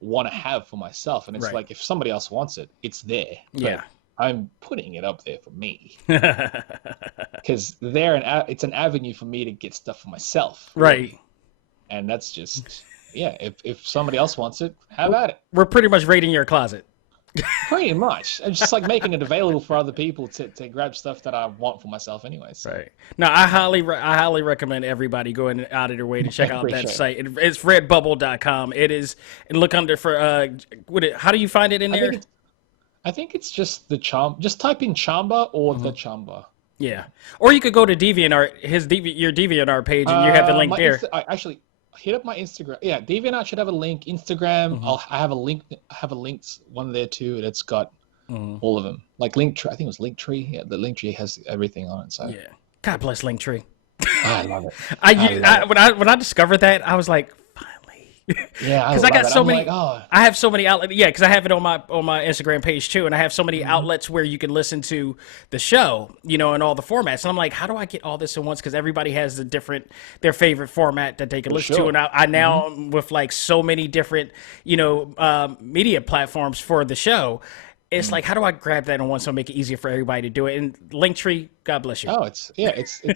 want to have for myself. And it's like, if somebody else wants it, it's there. Yeah. I'm putting it up there for me because it's an avenue for me to get stuff for myself. Right. And that's just, if somebody else wants it, have at it. We're pretty much raiding your closet. Pretty much. I'm just like making it available for other people to grab stuff that I want for myself anyways. So. Right. Now, I highly recommend everybody going out of their way to check out that site. It's redbubble.com. It is, and look under for, how do you find it in there? I think it's just the just type in CHAMBA or the CHAMBA. Yeah. Or you could go to DeviantArt, your DeviantArt page, and you have the link there. I actually hit up my Instagram. Yeah, DeviantArt should have a link. Instagram, I have a link. I have a linked one there too. That's got all of them. Like Linktree, I think it was Linktree. Yeah, the Linktree has everything on it. So yeah. God bless Linktree. I love it. When I discovered that, I was like, yeah, because I got so many. Like, oh. I have so many outlets. Yeah, because I have it on my Instagram page too, and I have so many outlets where you can listen to the show, in all the formats. And I'm like, how do I get all this at once? Because everybody has their favorite format that they can listen to, and I now with like so many different media platforms for the show. It's like, how do I grab that in one so make it easier for everybody to do it? And Linktree, God bless you. Oh, it's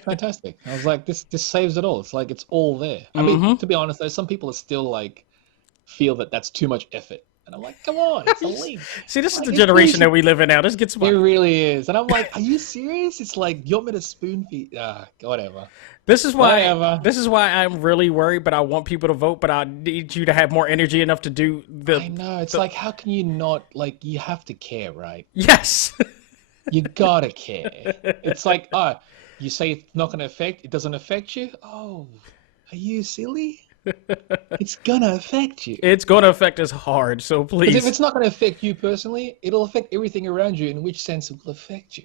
fantastic. I was like, this saves it all. It's like it's all there. I mean, to be honest, though, some people are still like feel that that's too much effort, and I'm like, come on, it's a link. See, this is the generation that we live in now. This gets it really is, and I'm like, are you serious? It's like you want me to spoon feed? Whatever. This is why I'm really worried, but I want people to vote, but I need you to have more energy enough to do the... I know. It's like, how can you not... Like, you have to care, right? Yes. You gotta care. It's like, you say it's not going to affect... It doesn't affect you? Oh, are you silly? It's going to affect you. It's going to affect us hard, so please. Because if it's not going to affect you personally, it'll affect everything around you. In which sense it will affect you?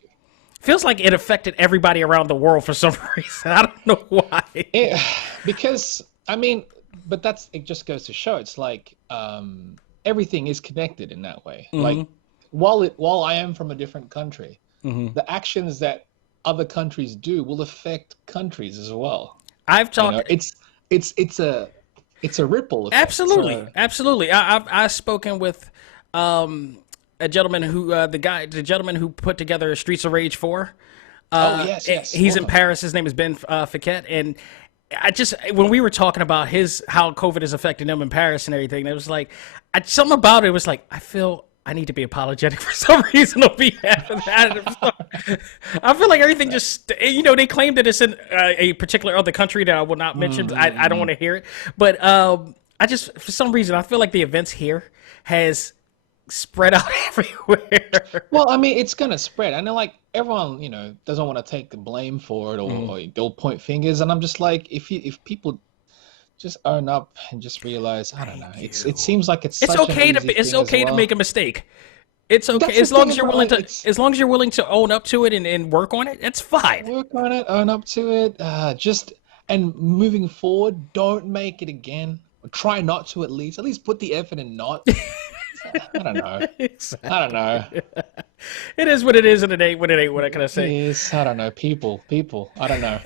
Feels like it affected everybody around the world for some reason. I don't know why. Because, I mean, but it just goes to show. It's like everything is connected in that way. Like, while I am from a different country, the actions that other countries do will affect countries as well. I've talked... It's a ripple effect. Absolutely. I've spoken with... a gentleman who, the gentleman who put together Streets of Rage 4. Yes. He's in Paris. His name is Ben Fiquet. And when we were talking about how COVID is affecting them in Paris and everything, it was like, something about it was like, I feel I need to be apologetic for some reason on behalf of that. I feel like everything just, they claim that it's in a particular other country that I will not mention. I don't want to hear it. But I just, for some reason, I feel like the events here has spread out everywhere. Well, I mean, it's going to spread. I know, like, everyone, doesn't want to take the blame for it or they'll point fingers. And I'm just like, if people just own up and just realize, I don't know. It seems like it's okay to make a mistake. It's okay as long as you're willing to own up to it and work on it. It's fine. Work on it, own up to it. And moving forward, don't make it again. Try not to at least put the effort in not. I don't know. Exactly. I don't know. It is what it is, and it ain't what it ain't. What can I say? Yes, I don't know. People. I don't know.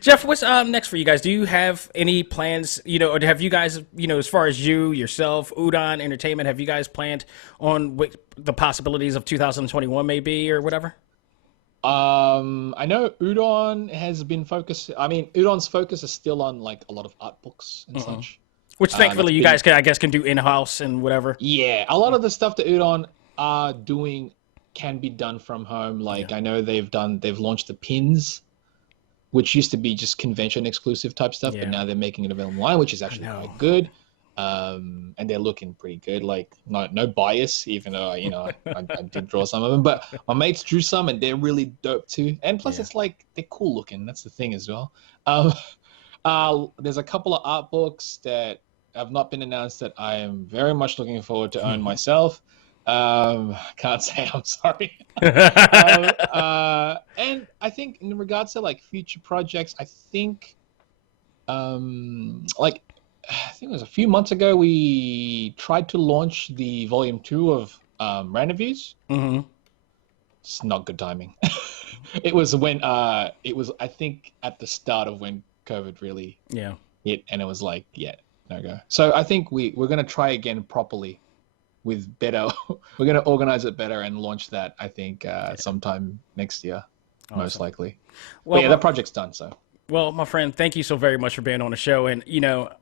Jeff, what's next for you guys? Do you have any plans? Or have you guys, as far as yourself, UDON Entertainment, have you guys planned on what the possibilities of 2021 may be or whatever? I know Udon has been focused. I mean, Udon's focus is still on like a lot of art books and such. Which thankfully you guys can do in-house and whatever. Yeah, a lot of the stuff that Udon are doing can be done from home. Like I know they've launched the pins, which used to be just convention exclusive type stuff, but now they're making it available online, which is actually quite good. And they're looking pretty good. Like no bias, even though I did draw some of them, but my mates drew some and they're really dope too. And plus, it's like they're cool looking. That's the thing as well. There's a couple of art books that have not been announced that I am very much looking forward to own myself. Can't say I'm sorry. And I think in regards to like future projects, I think it was a few months ago we tried to launch the volume 2 of Random Views. It's not good timing. It was when I think at the start of when COVID really hit, and it was like no go. So I think we're gonna try again properly with better. We're gonna organize it better and launch that. I think sometime next year, most likely. Well, that project's done. So. Well, my friend, thank you so very much for being on the show. And,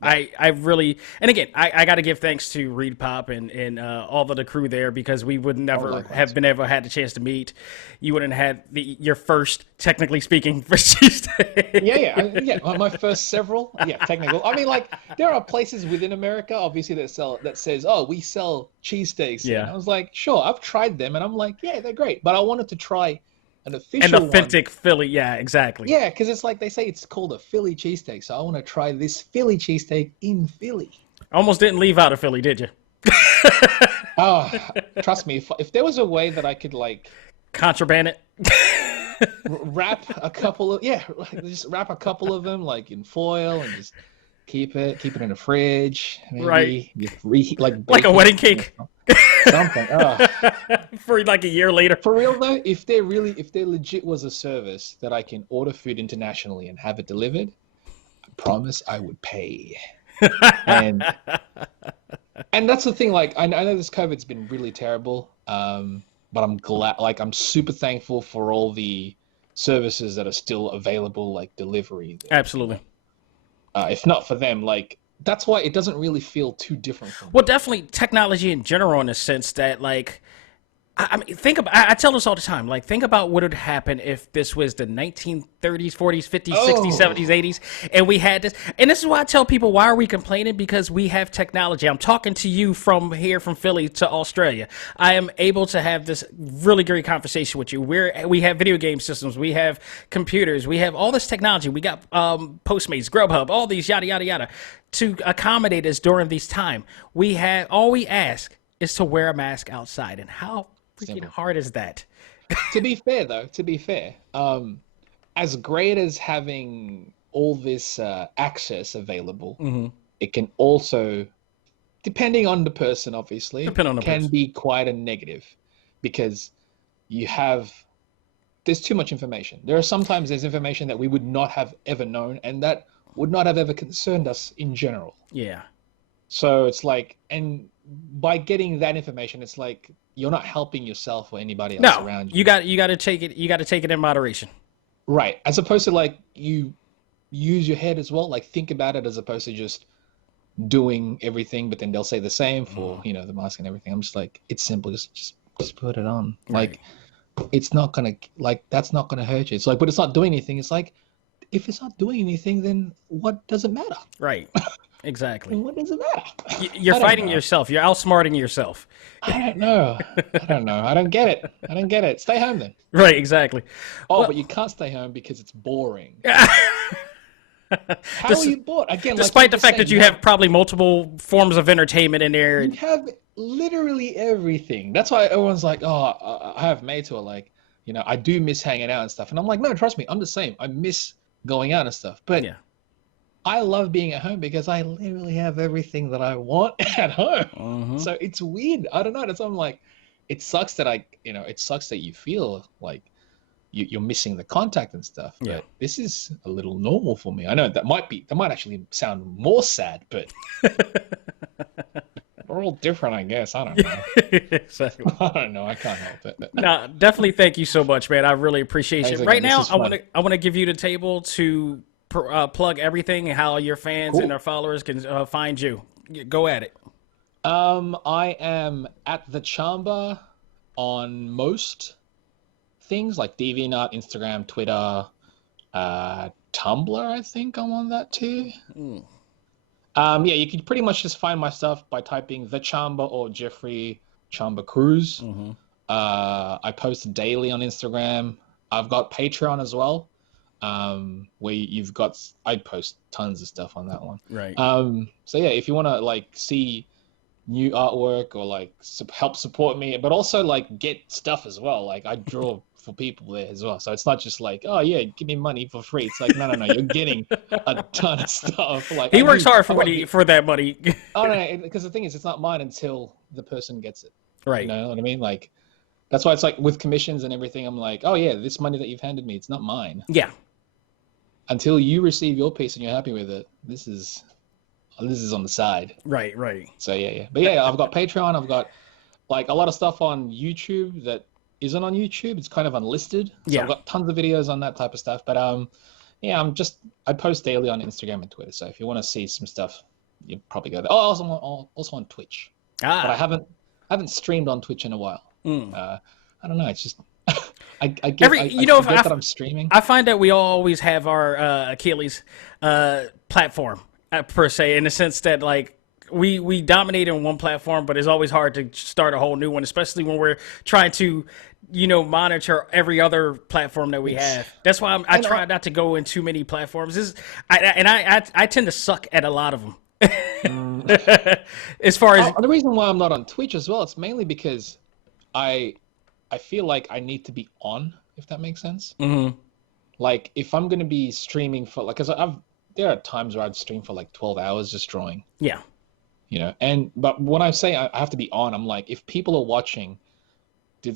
I really, and again, I got to give thanks to Reed Pop and all of the crew there, because we would never have been able had the chance to meet. You wouldn't have had your first, technically speaking, for cheesesteak. Yeah. My first several. Yeah, technical. I mean, like, there are places within America, obviously, that says, oh, we sell cheesesteaks. Yeah. And I was like, sure, I've tried them. And I'm like, yeah, they're great. But I wanted to try an authentic Philly, exactly. Yeah, because it's like they say it's called a Philly cheesesteak, so I want to try this Philly cheesesteak in Philly. Almost didn't leave out of Philly, did you? Oh, trust me, if there was a way that I could like contraband it, wrap a couple of them like in foil and just keep it in the fridge, maybe, right? Reheat like a wedding cake. Something. For like a year later. For real though, if there legit was a service that I can order food internationally and have it delivered, I promise I would pay. and that's the thing. Like I know this COVID's been really terrible, but I'm glad. Like I'm super thankful for all the services that are still available, like delivery. Absolutely. If not for them, like. That's why it doesn't really feel too different from Well, definitely technology in general, in the sense that, like, I mean, I tell this all the time. Like, think about what would happen if this was the 1930s, 40s, 50s, 60s, 70s, 80s, and we had this. And this is why I tell people, why are we complaining? Because we have technology. I'm talking to you from here, from Philly to Australia. I am able to have this really great conversation with you. We have video game systems. We have computers. We have all this technology. We got Postmates, Grubhub, all these yada, yada, yada. To accommodate us during these time, all we ask is to wear a mask outside. And how freaking hard is that? To be fair, though, as great as having all this access available, it can also, depending on the person, obviously, be quite a negative, because there's too much information. Sometimes there's information that we would not have ever known, and that would not have ever concerned us in general. Yeah. So it's like, and by getting that information, it's like you're not helping yourself or anybody else around you. You got to take it. You got to take it in moderation. Right. As opposed to like you use your head as well. Like think about it as opposed to just doing everything, but then they'll say the same for the mask and everything. I'm just like, it's simple. Just put it on. Right. Like, it's not gonna that's not gonna hurt you. It's like, but it's not doing anything. It's like, if it's not doing anything, then what does it matter? Right. Exactly. What does it matter? You're fighting yourself. You're outsmarting yourself. I don't know. I don't get it. Stay home then. Right. Exactly. Oh, but you can't stay home because it's boring. How are you bored? Again, despite the fact that you have probably multiple forms of entertainment in there. You have literally everything. That's why everyone's like, oh, I have mates who are like, I do miss hanging out and stuff. And I'm like, no, trust me, I'm the same. I miss going out and stuff. But I love being at home because I literally have everything that I want at home. So it's weird. I don't know. That's why I'm like, it sucks that it sucks that you feel like you're missing the contact and stuff. But this is a little normal for me. I know that might actually sound more sad, but we're all different, I guess. I don't know. Exactly. I don't know. I can't help it. But... No, definitely. Thank you so much, man. I really appreciate it. Right now, I want to give you the table to plug everything and how your fans and our followers can find you. Go at it. I am at the CHAMBA on most things like DeviantArt, Instagram, Twitter, Tumblr. I think I'm on that too. You can pretty much just find my stuff by typing the CHAMBA or Jeffrey Chamba Cruz. I post daily on Instagram. I've got Patreon as well, where I post tons of stuff on that one. Right. So yeah, if you want to see new artwork or help support me, but also get stuff as well. I draw for people there as well. So it's not just oh yeah, give me money for free. It's no, you're getting a ton of stuff. He works hard for that money. Oh no, because the thing is, it's not mine until the person gets it. Right. You know what I mean? That's why it's with commissions and everything. I'm like, oh yeah, this money that you've handed me, it's not mine. Yeah. Until you receive your piece and you're happy with it, this is on the side. Right. So yeah. But yeah, I've got Patreon. I've got a lot of stuff on YouTube that isn't on YouTube. It's kind of unlisted. So I've got tons of videos on that type of stuff. But I post daily on Instagram and Twitter. So if you want to see some stuff, you probably go there. Oh, also on Twitch. But I haven't streamed on Twitch in a while. I don't know. It's just I guess that I'm streaming. I find that we always have our Achilles platform per se, in the sense that we dominate in one platform, but it's always hard to start a whole new one, especially when we're trying to monitor every other platform that we have. That's why I try not to go in too many platforms. I tend to suck at a lot of them. As far as the reason why I'm not on Twitch as well, it's mainly because I feel like I need to be on, if that makes sense. If I'm going to be streaming for because there are times where I'd stream for 12 hours just drawing. Yeah. But when I say I have to be on, I'm like, if people are watching, are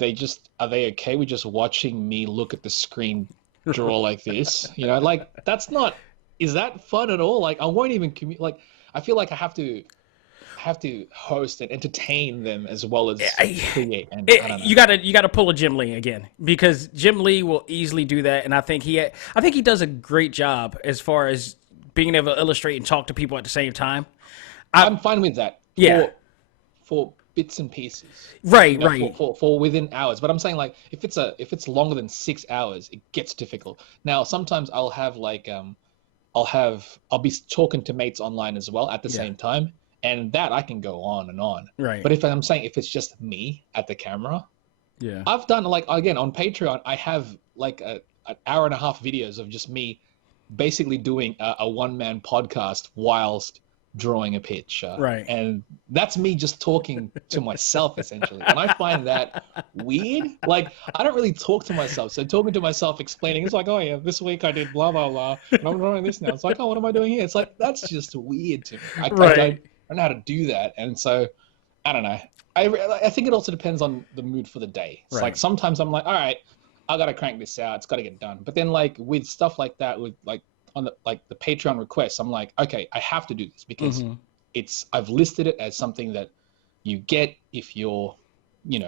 they okay with just watching me look at the screen draw like this? That's not, is that fun at all? I won't even I feel like I have to host and entertain them as well as create. And I don't know. You gotta pull a Jim Lee again, because Jim Lee will easily do that, and I think he does a great job as far as being able to illustrate and talk to people at the same time. I'm fine with that. Yeah. For bits and pieces. Right. For within hours. But I'm saying if it's longer than 6 hours, it gets difficult. Now sometimes I'll have I'll be talking to mates online as well at the same time, and that I can go on and on. Right. But if it's just me at the camera, I've done again on Patreon, I have an hour and a half videos of just me basically doing a one-man podcast whilst drawing a picture. Right. And that's me just talking to myself essentially. And I find that weird. I don't really talk to myself. So talking to myself, explaining, it's oh yeah, this week I did blah, blah, blah. And I'm drawing this now. It's oh, what am I doing here? It's that's just weird to me. I don't know how to do that. And so, I don't know. I think it also depends on the mood for the day. It's sometimes I'm all right, I got to crank this out. It's got to get done. But then with stuff like that, with on the Patreon requests, I'm okay, I have to do this because I've listed it as something that you get if you're,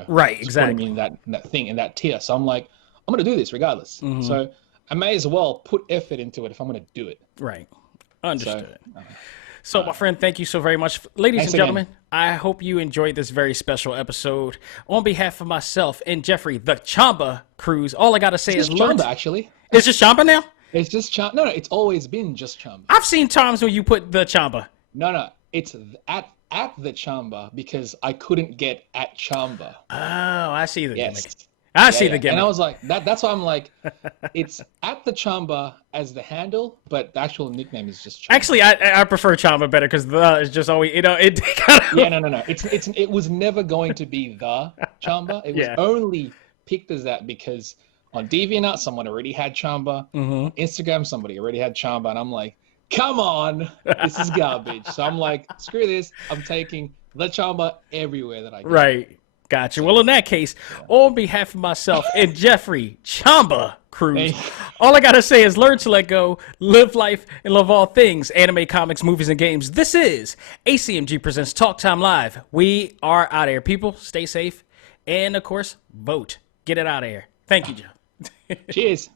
right, exactly, in that thing, in that tier. So I'm I'm going to do this regardless. So I may as well put effort into it if I'm going to do it. Right. Understood. So, my friend, thank you so very much. Ladies Thanks and gentlemen, again. I hope you enjoyed this very special episode. On behalf of myself and Jeffrey, the CHAMBA Cruz, all I got to say is CHAMBA, actually. It's just CHAMBA now? It's just CHAMBA. No, it's always been just CHAMBA. I've seen times when you put the CHAMBA. No, it's at the CHAMBA because I couldn't get at CHAMBA. Oh, I see the gimmick. Yes. I see the gimmick. And I was like, that's why I'm like, it's at the CHAMBA as the handle, but the actual nickname is just CHAMBA. Actually, I prefer CHAMBA better because the is just always, it kind of... Yeah, no. It was never going to be the CHAMBA. It was only picked as that because on DeviantArt, someone already had CHAMBA. On Instagram, somebody already had CHAMBA. And I'm like, come on, this is garbage. So I'm like, screw this. I'm taking the CHAMBA everywhere that I can. Right. Gotcha. Well, in that case, on behalf of myself and Jeffrey CHAMBA Cruz, all I got to say is learn to let go, live life, and love all things anime, comics, movies, and games. This is ACMG Presents Talk Time Live. We are out of here. People, stay safe. And, of course, vote. Get it out of here. Thank you, Joe. Cheers.